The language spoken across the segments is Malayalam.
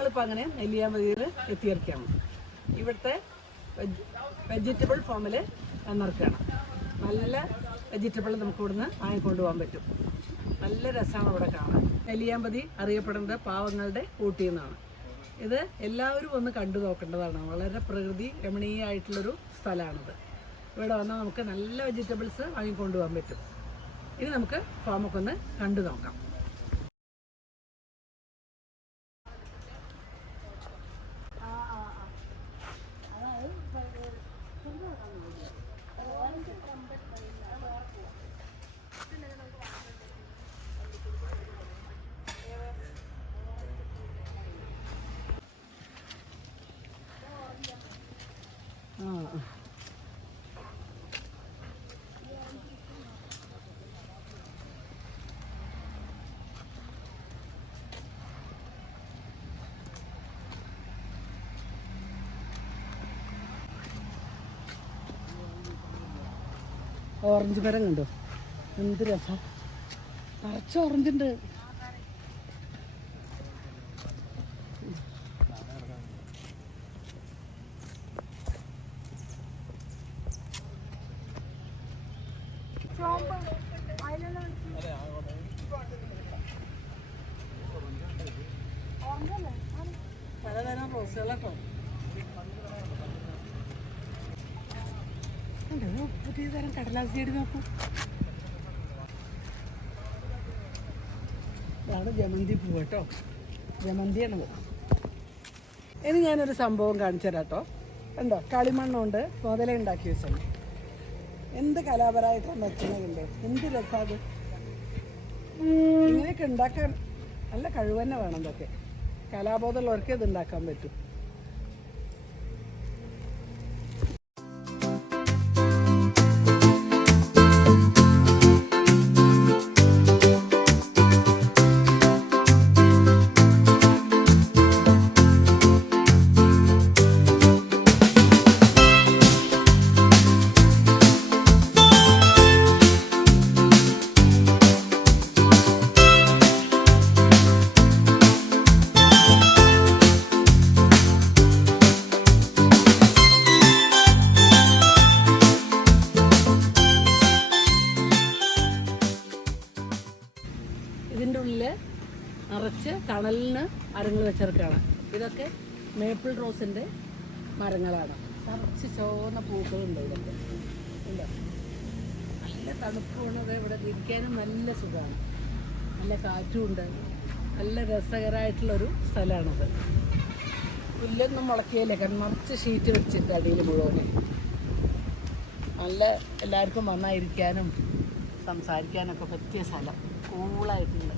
ഞങ്ങളിപ്പോൾ അങ്ങനെ നെല്ലിയാമ്പതിയിൽ എത്തിയിരിക്കുകയാണ്. ഇവിടുത്തെ വെജിറ്റബിൾ ഫാമിൽ വന്നിറക്കുകയാണ്. നല്ല വെജിറ്റബിൾ നമുക്ക് ഇവിടുന്ന് വാങ്ങിക്കൊണ്ട് പോകാൻ പറ്റും. നല്ല രസമാണ് ഇവിടെ കാണാൻ. നെല്ലിയാമ്പതി അറിയപ്പെടുന്നത് പാവങ്ങളുടെ ഊട്ടി എന്നാണ്. ഇത് എല്ലാവരും ഒന്ന് കണ്ടു നോക്കേണ്ടതാണ്. വളരെ പ്രകൃതി രമണീയമായിട്ടുള്ളൊരു സ്ഥലമാണിത്. ഇവിടെ വന്നാൽ നമുക്ക് നല്ല വെജിറ്റബിൾസ് വാങ്ങിക്കൊണ്ട് പോകാൻ പറ്റും. ഇനി നമുക്ക് ഫാമൊക്കെ ഒന്ന് കണ്ടു നോക്കാം. ഓറഞ്ച് മരം കണ്ടോ, എന്ത് രസം, നിറച്ച് ഓറഞ്ച് ഉണ്ട്. പലതരം റോസുകളൊക്കെ പുതിയ തരം കടലാസ് ചെടി നോക്കൂ. ഇതാണ് ജമന്തി പൂ കേട്ടോ, ജമന്തിയാണത്. ഇനി ഞാനൊരു സംഭവം കാണിച്ചു തരാം കേട്ടോ. കണ്ടോ, കളിമണ്ണുകൊണ്ട് മുതല ഉണ്ടാക്കി വെച്ചാൽ എന്ത് കലാപരമായിട്ടാണ് വെച്ചതുണ്ട്. എന്ത് രസമാണ് ഇങ്ങനെയൊക്കെ ഉണ്ടാക്കാൻ. നല്ല കഴിവ് തന്നെ വേണം. ഇതൊക്കെ കലാബോധമുള്ളവർക്ക് ഇത് ഉണ്ടാക്കാൻ പറ്റും. ഇതിൻ്റെ ഉള്ളിൽ നിറച്ച് തണലിന് മരങ്ങൾ വെച്ചെടുക്കുകയാണ്. ഇതൊക്കെ മേപ്പിൾ റോസിൻ്റെ മരങ്ങളാണ്. നിറച്ച് ചുവന്ന പൂക്കളുണ്ട്. ഇതൊക്കെ ഉണ്ട്. നല്ല തണുപ്പുള്ളത്. ഇവിടെ ഇരിക്കാനും നല്ല സുഖമാണ്. നല്ല കാറ്റുമുണ്ട്. നല്ല രസകരമായിട്ടുള്ളൊരു സ്ഥലമാണത്. പുല്ലൊന്നും മുളക്കിയല്ലേ, കാരണം നിറച്ച് ഷീറ്റ് വെച്ചിട്ട് അടിയിൽ മുഴുവൻ. നല്ല എല്ലാവർക്കും വന്നായിരിക്കാനും സംസാരിക്കാനൊക്കെ പറ്റിയ സ്ഥലം. കൂളായിട്ടുണ്ട്.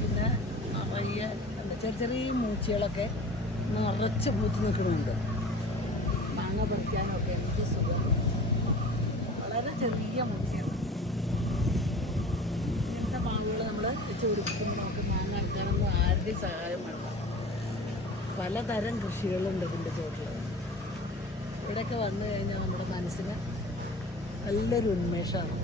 പിന്നെ നിറയെ ചെറിയ ചെറിയ മൂച്ചികളൊക്കെ നിറച്ച് പൂത്ത് നിൽക്കുന്നുണ്ട്. മാങ്ങ പറിക്കാനൊക്കെ എന്ത് സുഖം. വളരെ ചെറിയ മൂച്ചികൾ. ഇങ്ങനത്തെ മാങ്ങകൾ നമ്മൾ വെച്ച് കൊടുക്കുമ്പോൾ നമുക്ക് മാങ്ങ അരക്കാനൊന്നും ആരുടെയും സഹായം വേണ്ട. പലതരം കൃഷികളുണ്ട് ഇതിൻ്റെ ചോട്ടിൽ. ഇവിടെയൊക്കെ വന്നു കഴിഞ്ഞാൽ നമ്മുടെ മനസ്സിന് നല്ലൊരു ഉന്മേഷമാണ്.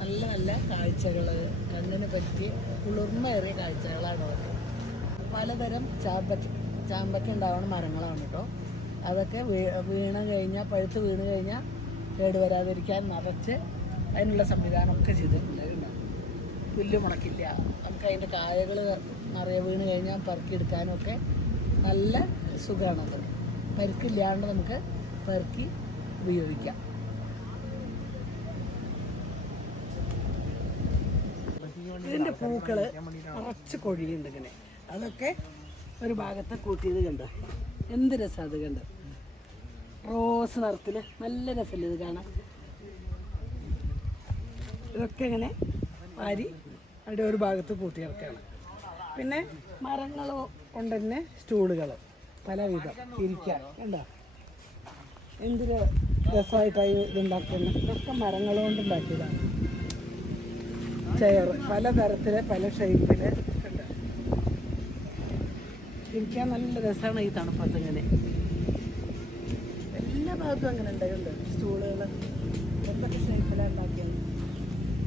നല്ല നല്ല കാഴ്ചകൾ, കണ്ണിന് പറ്റി കുളിർമയേറിയ കാഴ്ചകളാണ് അതൊക്കെ. പലതരം ചാമ്പക്ക ഉണ്ടാവുന്ന മരങ്ങളാണ് കേട്ടോ. അതൊക്കെ വീണ് കഴിഞ്ഞാൽ, പഴുത്ത് വീണ് കഴിഞ്ഞാൽ കേടുവരാതിരിക്കാൻ നിറച്ച് അതിനുള്ള സംവിധാനമൊക്കെ ചെയ്തിട്ടുണ്ട്. പുല്ല് മുളക്കില്ല. നമുക്ക് അതിൻ്റെ കായകൾ നിറയെ വീണ് കഴിഞ്ഞാൽ പെറുക്കിയെടുക്കാനൊക്കെ നല്ല സുഖമാണത്. പരിക്കില്ലാണ്ട് നമുക്ക് പെറുക്കി ഉപയോഗിക്കാം. ഇതിൻ്റെ പൂക്കൾ നിറച്ച് കൊഴിയുണ്ട് ഇങ്ങനെ. അതൊക്കെ ഒരു ഭാഗത്തെ കൂട്ടിയത് കണ്ടോ, എന്ത് രസം അത് കണ്ടോ. റോസ് നിറത്തിൽ നല്ല രസമല്ലേ ഇത് കാണാൻ. ഇതൊക്കെ ഇങ്ങനെ വാരി അവിടെ ഒരു ഭാഗത്ത് കൂട്ടിയിറക്കുകയാണ്. പിന്നെ മരങ്ങൾ കൊണ്ട് തന്നെ സ്റ്റൂളുകൾ പലവിധം ഇരിക്കാൻ കണ്ടോ, എന്തൊരു രസമായിട്ടായി ഇതുണ്ടാക്കുന്നത്. ഇതൊക്കെ മരങ്ങൾ കൊണ്ട് ഉണ്ടാക്കിയതാണ്. ചെയർ പലതരത്തിൽ പല ഷേപ്പിൽ ഉണ്ട്. ഇരിക്കാൻ നല്ല രസമാണ് ഈ തണുപ്പത്ത്. ഇങ്ങനെ എല്ലാ ഭാഗത്തും അങ്ങനെ ഉണ്ടായുണ്ട് സ്റ്റൂളുകൾ. എന്തൊക്കെ ഷേപ്പിലാണ് ഉണ്ടാക്കിയത്,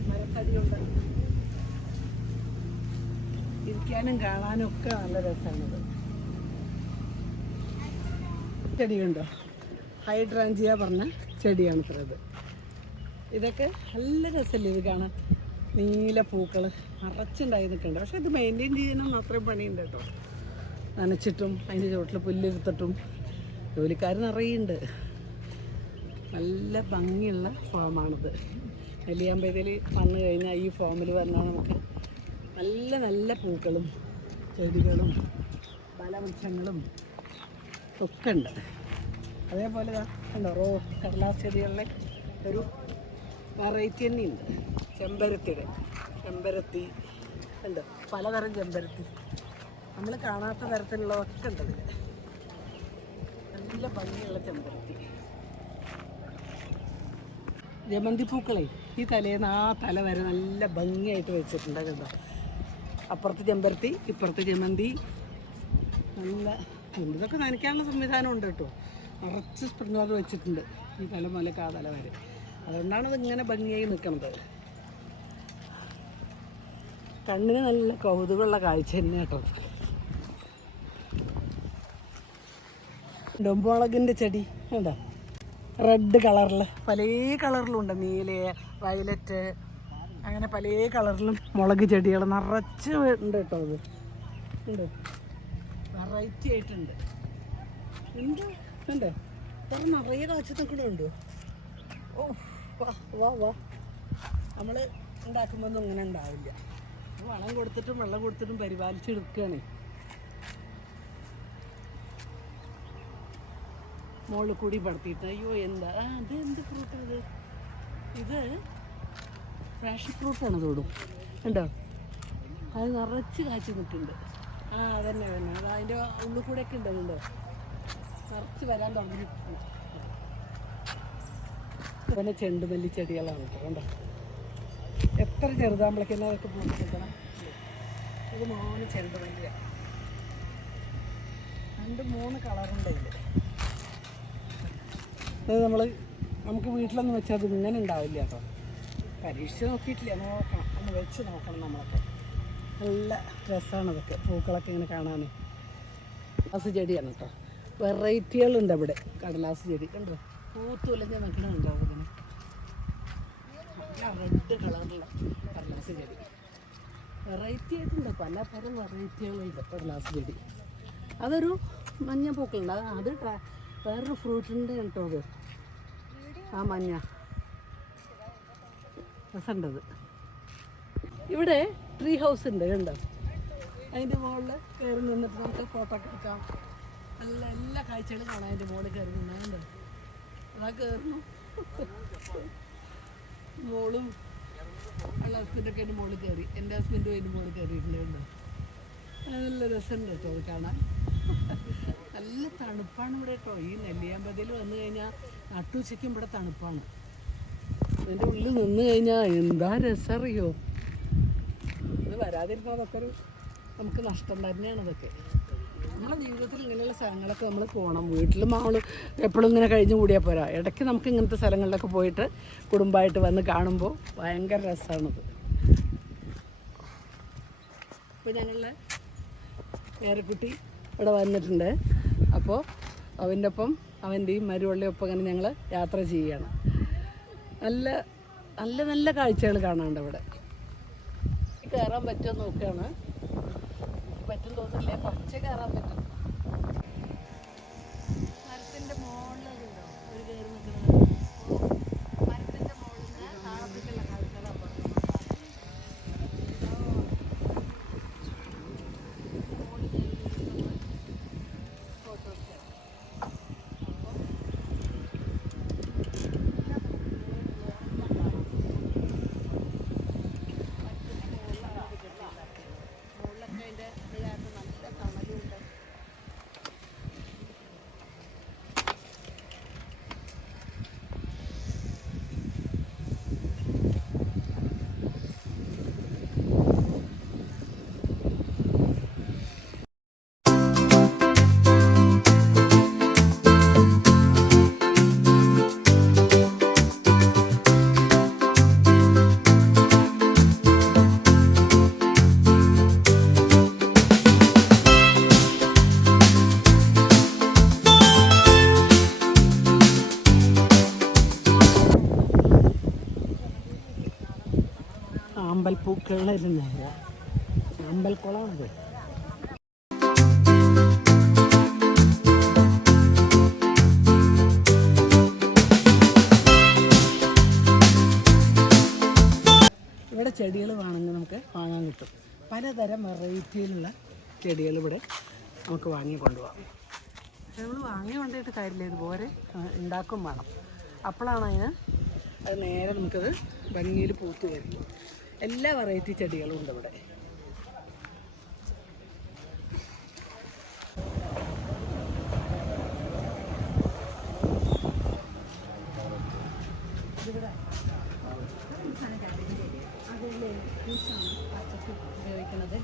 മരത്തടി കൊണ്ട് ഇരിക്കാനും കാണാനും ഒക്കെ നല്ല രസമാണിത്. ചെടിയുണ്ടോ, ഹൈഡ്രാഞ്ചിയ പറഞ്ഞ ചെടിയാണ് ഇത്ര ഇത്. ഇതൊക്കെ നല്ല രസമല്ലേ ഇത് കാണാൻ. നീല പൂക്കൾ നിറച്ചുണ്ടായി നിൽക്കുന്നുണ്ട്. പക്ഷേ ഇത് മെയിൻറ്റെയിൻ ചെയ്യാനും അത്രയും പണിയുണ്ട് കേട്ടോ. നനച്ചിട്ടും അതിൻ്റെ ചുവട്ടിൽ പുല്ലെടുത്തിട്ടും ജോലിക്കാർ നിറയുണ്ട്. നല്ല ഭംഗിയുള്ള ഫാമാണിത്. നെല്ലിയാമ്പതിയിൽ വന്നു കഴിഞ്ഞാൽ ഈ ഫാമിൽ വന്നാൽ നമുക്ക് നല്ല നല്ല പൂക്കളും ചെടികളും ഫലവൃക്ഷങ്ങളും ഒക്കെ ഉണ്ട്. അതേപോലെ ഉണ്ടോ കടലാസ് ചെടികളിലെ ഒരു വെറൈറ്റി തന്നെ ഉണ്ട്. ചെമ്പരത്തി ഉണ്ട്, പലതരം ചെമ്പരത്തി. നമ്മൾ കാണാത്ത തരത്തിലുള്ളതൊക്കെ ഉണ്ട് ഇതിൽ. നല്ല ഭംഗിയുള്ള ചെമ്പരത്തി. ജമന്തി പൂക്കളെ ഈ തലേന്ന് ആ തല വരെ നല്ല ഭംഗിയായിട്ട് വെച്ചിട്ടുണ്ട് കേട്ടോ. അപ്പുറത്ത് ചെമ്പരത്തി, ഇപ്പുറത്ത് ജമന്തി. നല്ല ഇതൊക്കെ നനയ്ക്കാനുള്ള സംവിധാനം ഉണ്ട് കേട്ടോ. നിറച്ച് സ്പ്രിംഗ്ലർ വെച്ചിട്ടുണ്ട് ഈ തല മുതലേക്ക് ആ തല വരെ. അതുകൊണ്ടാണ് ഇതിങ്ങനെ ഭംഗിയായി നിൽക്കുന്നത്. കണ്ണിന് നല്ല കൗതുകമുള്ള കാഴ്ച തന്നെ കേട്ടോ. ഡൊമ്പുളകിൻ്റെ ചെടി ഉണ്ടോ, റെഡ് കളറിൽ പല കളറിലുണ്ട്. നീല, വയലറ്റ്, അങ്ങനെ പല കളറിലും മുളക് ചെടികൾ നിറച്ച് ഉണ്ട് കേട്ടോ. അത് ഉണ്ട്, വെറൈറ്റി ആയിട്ടുണ്ട്. ഉണ്ട് ഉണ്ട്, ഇത്ര നിറയെ കാഴ്ച നിൽക്കണുണ്ടോ. ഓ വാ വാ വാ. നമ്മൾ ഉണ്ടാക്കുമ്പോഴൊന്നും ഇങ്ങനെ ഉണ്ടാവില്ല. വളം കൊടുത്തിട്ടും വെള്ളം കൊടുത്തിട്ടും പരിപാലിച്ചെടുക്കുകയാണ്. മുകളിൽ കൂടി പടത്തിയിട്ട്. അയ്യോ എന്താ അത്, എന്ത് ഫ്രൂട്ടാണ് ഇത്? ഫ്രാഷൻ ഫ്രൂട്ടാണ് തോടും ഉണ്ടോ. അത് നിറച്ച് കാച്ചി നിൽക്കുന്നുണ്ട്. അതന്നെ അതിൻ്റെ ഉള്ളിൽ കൂടെയൊക്കെ ഉണ്ടാവുന്നുണ്ടോ, നിറച്ച് വരാൻ തുടങ്ങിയിട്ടുണ്ട്. പിന്നെ ചെണ്ടുമല്ലി ചെടികളാണ് കേട്ടോ. എത്ര ചെറുതാകുമ്പോഴേക്കും അതൊക്കെ പൂക്കണം. ഇത് 3 ചെണ്ടുമല്ലിയാണ്. 2-3 കളറുണ്ട് അതിൽ. അത് നമുക്ക് വീട്ടിലൊന്നും വെച്ചാൽ അത് ഇങ്ങനെ ഉണ്ടാവില്ല കേട്ടോ. പരീക്ഷിച്ച് നോക്കിയിട്ടില്ല, നോക്കണം, ഒന്ന് വെച്ച് നോക്കണം നമ്മളൊക്കെ. നല്ല രസമാണ് ഇതൊക്കെ, പൂക്കളൊക്കെ ഇങ്ങനെ കാണാൻ. കടലാസ് ചെടിയാണ് കേട്ടോ. വെറൈറ്റികളുണ്ട് ഇവിടെ. കടലാസ് ചെടി കണ്ടോ, പൂത്തുലഞ്ഞ് നിൽക്കണുണ്ടോ. അതിന് നല്ല റെഡ് കളറിലുള്ള കടലാസ് ചെടി വെറൈറ്റി ആയിട്ടുണ്ട്. പലതരം വെറൈറ്റികളുണ്ട് കടലാസ് ചെടി. അതൊരു മഞ്ഞ പൂക്കളുണ്ട്. അത് വേറൊരു ഫ്രൂട്ടിൻ്റെ കേട്ടോ. അത് ആ മഞ്ഞ രസമുണ്ടത്. ഇവിടെ ട്രീ ഹൗസ് ഉണ്ട് കണ്ടോ. അതിൻ്റെ മുകളിൽ കയറി നിന്നിട്ട് നമുക്ക് ഫോട്ടോ ഒക്കെ എടുക്കാം. നല്ല എല്ലാ കാഴ്ചകളും കാണാം. അതിൻ്റെ മുകളിൽ കയറി നിന്നാൽ കണ്ടോ. അതാ കയറുന്നു. മോളും ഉള്ള ഹസ്ബൻഡൊക്കെ അതിൻ്റെ മുകളിൽ കയറി. എൻ്റെ ഹസ്ബൻഡും അതിൻ്റെ മുകളിൽ കയറിയിട്ടുണ്ട് കണ്ടോ. നല്ല രസമുണ്ട് കേട്ടോ അത് കാണാൻ. നല്ല തണുപ്പാണ് ഇവിടെ കേട്ടോ. ഈ നെല്ലിയാമ്പതിയിൽ വന്നു കഴിഞ്ഞാൽ നട്ടുച്ചയ്ക്കും ഇവിടെ തണുപ്പാണ്. അതിൻ്റെ ഉള്ളിൽ നിന്ന് കഴിഞ്ഞാൽ എന്താ രസമറിയോ. ഇത് വരാതിരുന്നതൊക്കെ നമുക്ക് നഷ്ടം തന്നെയാണ്. ഇതൊക്കെ നമ്മളെ ജീവിതത്തിൽ ഇങ്ങനെയുള്ള സ്ഥലങ്ങളൊക്കെ നമ്മൾ പോകണം. വീട്ടിലും നമ്മൾ എപ്പോഴും ഇങ്ങനെ കഴിഞ്ഞു കൂടിയാൽ പോരാ. ഇടയ്ക്ക് നമുക്ക് ഇങ്ങനത്തെ സ്ഥലങ്ങളിലൊക്കെ പോയിട്ട് കുടുംബമായിട്ട് വന്ന് കാണുമ്പോൾ ഭയങ്കര രസമാണിത്. ഇപ്പോൾ ഞങ്ങളുടെ ഏറെക്കുട്ടി ഇവിടെ വന്നിട്ടുണ്ട്. അപ്പോൾ അവൻ്റെ ഒപ്പം അവൻ്റെയും മരുവള്ളിയും ഒപ്പം അങ്ങനെ ഞങ്ങൾ യാത്ര ചെയ്യുകയാണ്. നല്ല നല്ല നല്ല കാഴ്ചകൾ കാണാണ്ട് ഇവിടെ. കയറാൻ പറ്റുമോ നോക്കുകയാണ്. പറ്റും തോന്നില്ല, കുറച്ച് കയറാൻ പറ്റും. മരത്തിൻ്റെ മുകളിലുണ്ടോ ഒരു കയറി നിൽക്കുന്നത്. മരത്തിൻ്റെ മുകളിൽ നിന്ന് താഴത്തേക്കുള്ള കാഴ്ചകളാണ് പറഞ്ഞത്. അമ്പൽപ്പൂക്കളുടെ ഇരുന്നായ അമ്പൽക്കുളമാണത്. ഇവിടെ ചെടികൾ വേണമെങ്കിൽ നമുക്ക് വാങ്ങാൻ കിട്ടും. പലതരം വെറൈറ്റിയിലുള്ള ചെടികൾ ഇവിടെ നമുക്ക് വാങ്ങി കൊണ്ടുപോകാം. നമ്മൾ വാങ്ങി കൊണ്ടുപോയിട്ട് കാര്യമില്ല, ഇതുപോലെ ഉണ്ടാക്കും വേണം. അപ്പോഴാണ് അത് നേരെ നമുക്കത് ഭംഗിയിൽ പൂത്ത് വരും. എല്ലാ വെറൈറ്റി ചെടികളും ഉണ്ട് ഇവിടെ. ഉപയോഗിക്കുന്നത്